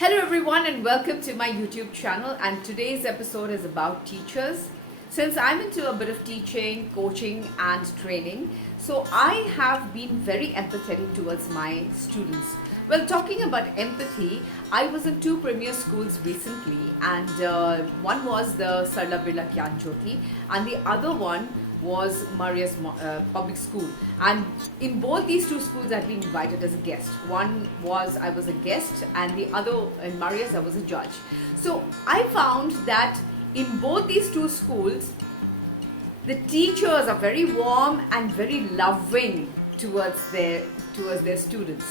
Hello everyone and welcome to my YouTube channel, and today's episode is about teachers. Since I'm into a bit of teaching, coaching and training, so I have been very empathetic towards my students. Well, talking about empathy, I was in two premier schools recently, and one was the Sarla Birla Gyan Jyoti and the other one was Maria's public school. And in both these two schools I'd been invited as a guest. One was I was a guest, and the other in Maria's I was a judge. So I found that in both these two schools the teachers are very warm and very loving towards their students.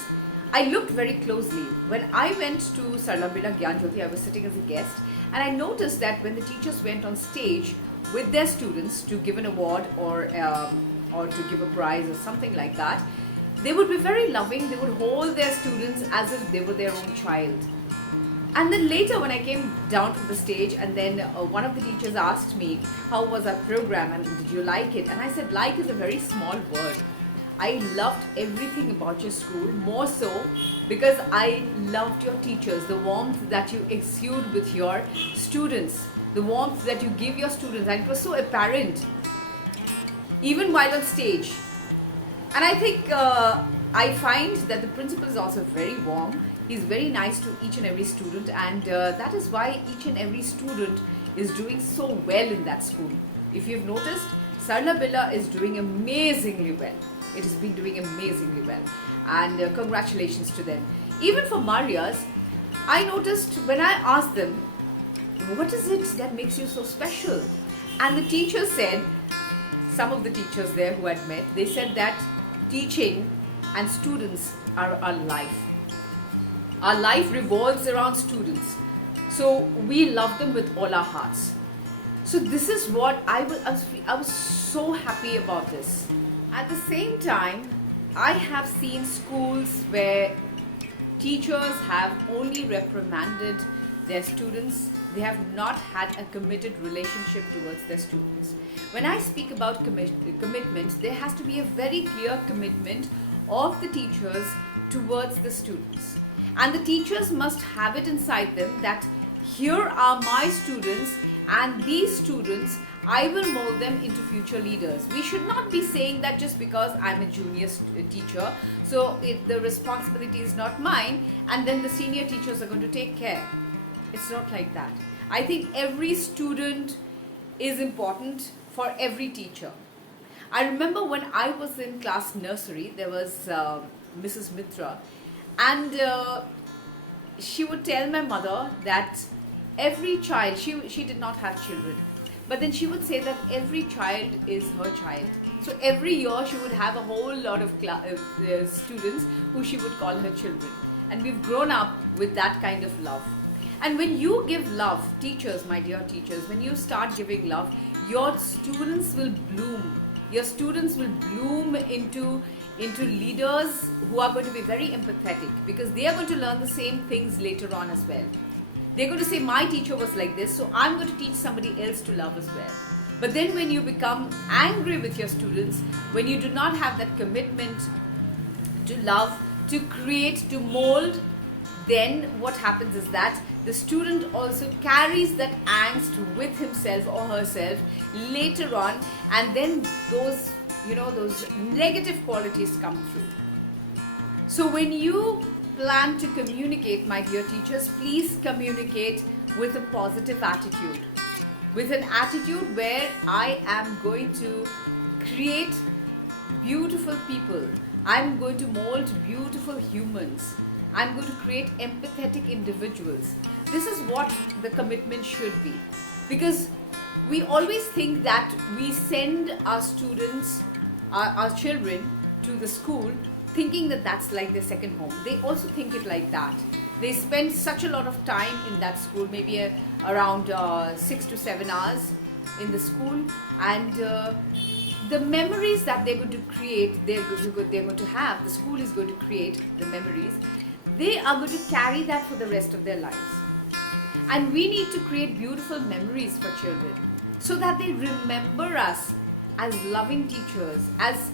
I looked very closely. When I went to Sarla Birla Gyan Jyoti, I was sitting as a guest, and I noticed that when the teachers went on stage with their students to give an award or to give a prize or something like that, they would be very loving. They would hold their students as if they were their own child. And then later when I came down from the stage, and then one of the teachers asked me, how was our program and did you like it? And I said, like is a very small word. I loved everything about your school, more so because I loved your teachers, the warmth that you exude with your students, the warmth that you give your students, and it was so apparent even while on stage. And I think I find that the principal is also very warm. He's very nice to each and every student, and that is why each and every student is doing so well in that school. If you've noticed, Sarla Birla is doing amazingly well. It has been doing amazingly well, and congratulations to them. Even for Maria's, I noticed when I asked them, what is it that makes you so special? And the teachers said, some of the teachers there who I'd met, they said that teaching and students are our life. Our life revolves around students. So we love them with all our hearts. So this is what I was so happy about this. At the same time, I have seen schools where teachers have only reprimanded their students. They have not had a committed relationship towards their students. When I speak about commitment, there has to be a very clear commitment of the teachers towards the students. And the teachers must have it inside them that here are my students, and these students, I will mold them into future leaders. We should not be saying that just because I'm a junior teacher, so the responsibility is not mine, and then the senior teachers are going to take care. It's not like that. I think every student is important for every teacher. I remember when I was in class nursery, there was Mrs. Mitra, and she would tell my mother that every child, she did not have children, but then she would say that every child is her child. So every year she would have a whole lot of students who she would call her children. And we've grown up with that kind of love. And when you give love, teachers, my dear teachers, when you start giving love, your students will bloom. Your students will bloom into leaders who are going to be very empathetic, because they are going to learn the same things later on as well. They're going to say, my teacher was like this, so I'm going to teach somebody else to love as well. But then when you become angry with your students, when you do not have that commitment to love, to create, to mold, then what happens is that the student also carries that angst with himself or herself later on, and then those negative qualities come through. So when you plan to communicate, my dear teachers, please communicate with a positive attitude, with an attitude where I am going to create beautiful people, I'm going to mold beautiful humans, I'm going to create empathetic individuals. This is what the commitment should be, because we always think that we send our students, our children to the school thinking that that's like their second home. They also think it like that. They spend such a lot of time in that school, maybe around 6 to 7 hours in the school, and the memories that they're going to create, they're going to have, the school is going to create the memories. They are going to carry that for the rest of their lives. And we need to create beautiful memories for children so that they remember us as loving teachers, as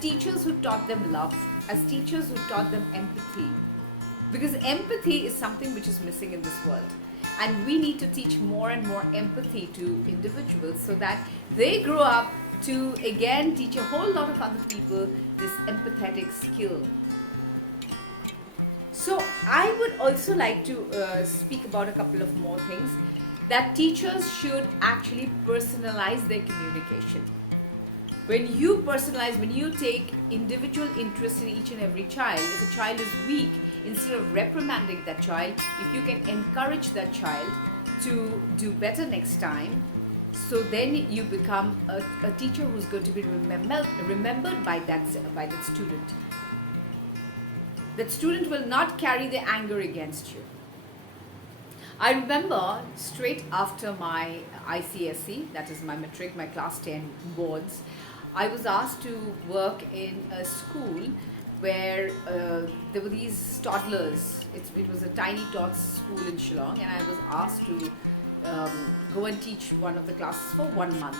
teachers who taught them love, as teachers who taught them empathy, because empathy is something which is missing in this world. And we need to teach more and more empathy to individuals so that they grow up to again teach a whole lot of other people this empathetic skill. So I would also like to speak about a couple of more things, that teachers should actually personalize their communication. When you personalize, when you take individual interest in each and every child, if a child is weak, instead of reprimanding that child, if you can encourage that child to do better next time, so then you become a teacher who's going to be remembered by that student. That student will not carry the anger against you. I remember straight after my ICSE, that is my matric, my class 10 boards, I was asked to work in a school where there were these toddlers. It was a tiny tots school in Shillong, and I was asked to go and teach one of the classes for 1 month.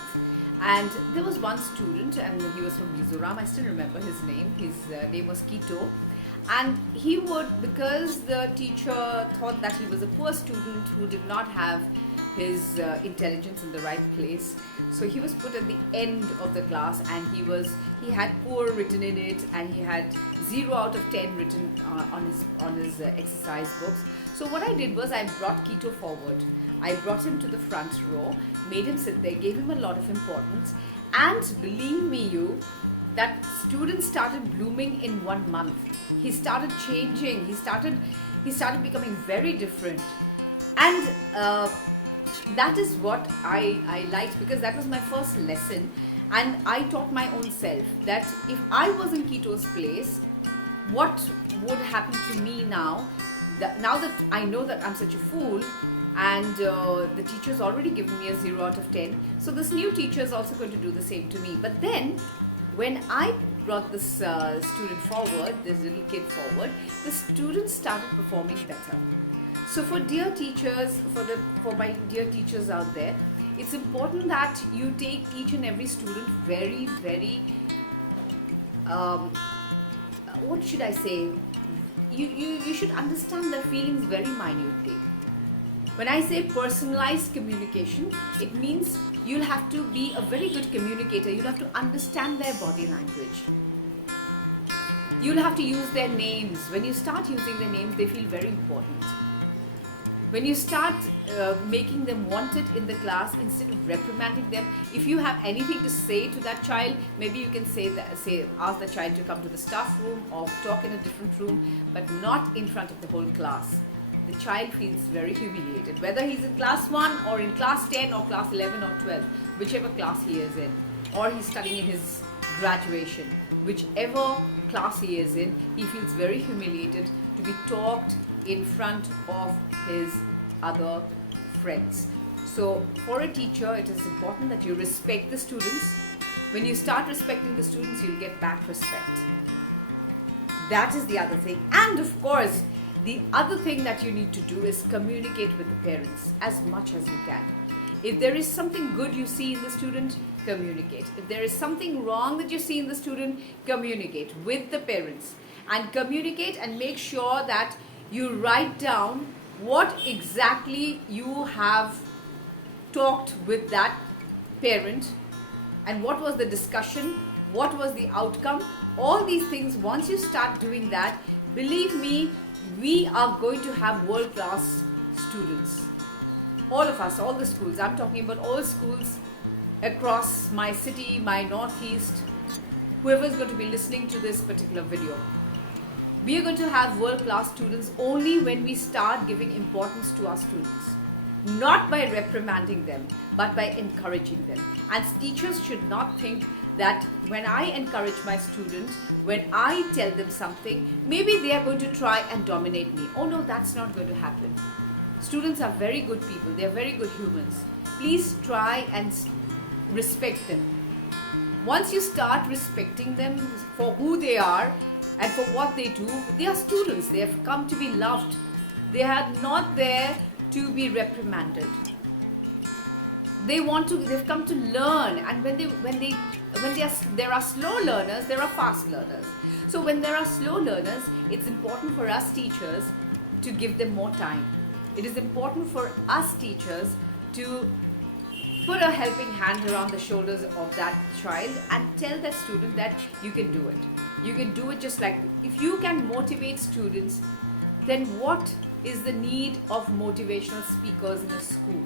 And there was one student, and he was from Mizoram. I still remember his name. His name was Kito. And he would, because the teacher thought that he was a poor student who did not have his intelligence in the right place, so he was put at the end of the class, and he had poor written in it, and he had 0 out of 10 written on his exercise books. So what I did was I brought Kito forward. I brought him to the front row, made him sit there, gave him a lot of importance, and believe me you, that student started blooming in 1 month. He started changing. He started becoming very different, and that is what I liked, because that was my first lesson, and I taught my own self that if I was in Kito's place, what would happen to me now? Now that I know that I'm such a fool, and the teacher's already given me a 0 out of 10, so this new teacher is also going to do the same to me. But then when I brought this student forward, this little kid forward, the students started performing better. So for dear teachers, for my dear teachers out there, it's important that you take each and every student very, very, what should I say? You should understand their feelings very minutely. When I say personalized communication, it means you'll have to be a very good communicator. You'll have to understand their body language. You'll have to use their names. When you start using their names, they feel very important. When you start making them wanted in the class instead of reprimanding them, if you have anything to say to that child, maybe you can ask the child to come to the staff room or talk in a different room, but not in front of the whole class. The child feels very humiliated, whether he's in class 1 or in class 10 or class 11 or 12, whichever class he is in, or he's studying in his graduation, whichever class he is in, he feels very humiliated to be talked in front of his other friends. So for a teacher, it is important that you respect the students. When you start respecting the students, you'll get back respect. That is the other thing. And of course, the other thing that you need to do is communicate with the parents as much as you can. If there is something good you see in the student, communicate. If there is something wrong that you see in the student, communicate with the parents. And communicate and make sure that you write down what exactly you have talked with that parent, and what was the discussion, what was the outcome. All these things, once you start doing that, believe me, we are going to have world-class students. All of us, all the schools, I'm talking about all schools across my city, my northeast, whoever is going to be listening to this particular video. We are going to have world-class students only when we start giving importance to our students. Not by reprimanding them, but by encouraging them. And teachers should not think that when I encourage my students, when I tell them something, maybe they are going to try and dominate me. Oh no, that's not going to happen. Students are very good people. They are very good humans. Please try and respect them. Once you start respecting them for who they are and for what they do, they are students. They have come to be loved. They are not there to be reprimanded. They've come to learn, and there are slow learners, there are fast learners. So when there are slow learners, it's important for us teachers to give them more time. It is important for us teachers to put a helping hand around the shoulders of that child and tell that student that you can do it. You can do it just like, if you can motivate students, then what is the need of motivational speakers in a school?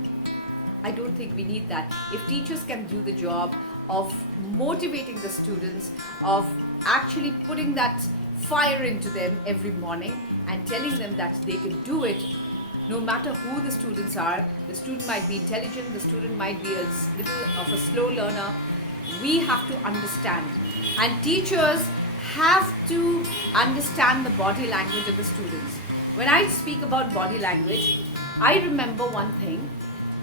I don't think we need that. If teachers can do the job of motivating the students, of actually putting that fire into them every morning and telling them that they can do it, no matter who the students are. The student might be intelligent, the student might be a little of a slow learner. We have to understand, and teachers have to understand the body language of the students. When I speak about body language, I remember one thing,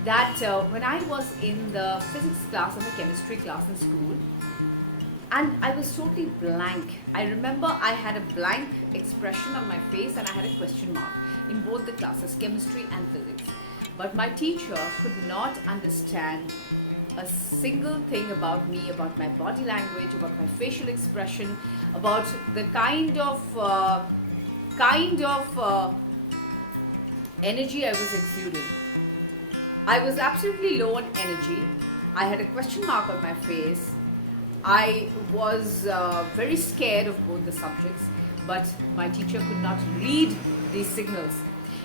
that when I was in the physics class and the chemistry class in school, and I was totally blank. I remember I had a blank expression on my face and I had a question mark in both the classes, chemistry and physics. But my teacher could not understand a single thing about me, about my body language, about my facial expression, about the kind of energy I was exuding. I was absolutely low on energy. I had a question mark on my face. I was very scared of both the subjects, but my teacher could not read these signals.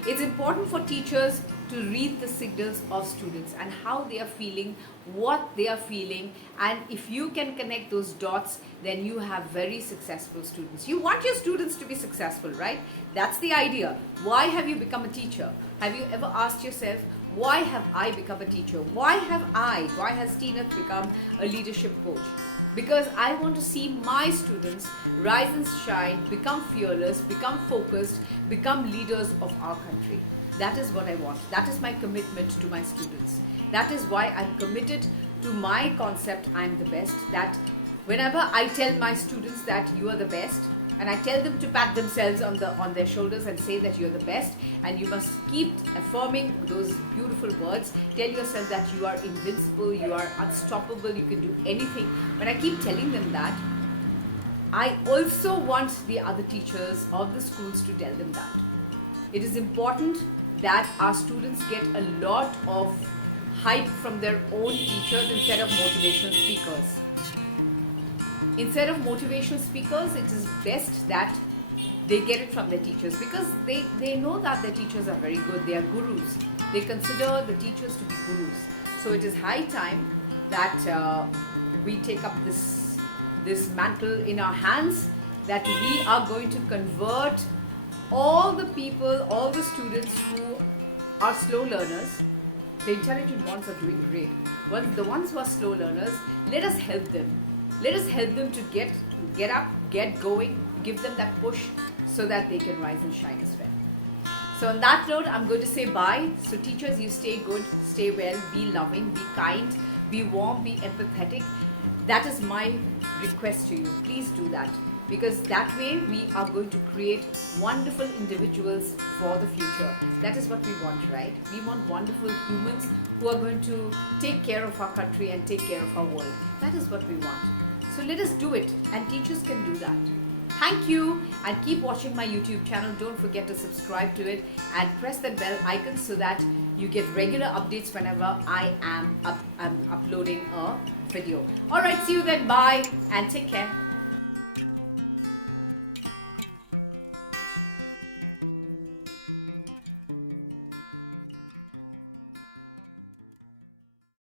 It's important for teachers to read the signals of students and how they are feeling, what they are feeling, and if you can connect those dots, then you have very successful students. You want your students to be successful, right? That's the idea. Why have you become a teacher? Have you ever asked yourself, why have I become a teacher? Why has Tina become a leadership coach? Because I want to see my students rise and shine, become fearless, become focused, become leaders of our country. That is what I want. That is my commitment to my students. That is why I'm committed to my concept, I'm the best. That whenever I tell my students that you are the best, and I tell them to pat themselves on their shoulders and say that you're the best, and you must keep affirming those beautiful words. Tell yourself that you are invincible, you are unstoppable, you can do anything. When I keep telling them that, I also want the other teachers of the schools to tell them that. It is important that our students get a lot of hype from their own teachers instead of motivational speakers. Instead of motivational speakers, it is best that they get it from their teachers, because they know that their teachers are very good. They are gurus. They consider the teachers to be gurus. So it is high time that we take up this mantle in our hands, that we are going to convert all the people, all the students who are slow learners. The intelligent ones are doing great. The ones who are slow learners, let us help them. Let us help them to get up, get going, give them that push so that they can rise and shine as well. So on that note, I'm going to say bye. So teachers, you stay good, stay well, be loving, be kind, be warm, be empathetic. That is my request to you. Please do that, because that way we are going to create wonderful individuals for the future. That is what we want, right? We want wonderful humans who are going to take care of our country and take care of our world. That is what we want. So let us do it, and teachers can do that. Thank you, and keep watching my YouTube channel. Don't forget to subscribe to it and press that bell icon so that you get regular updates whenever I am uploading a video. Alright, see you then. Bye and take care.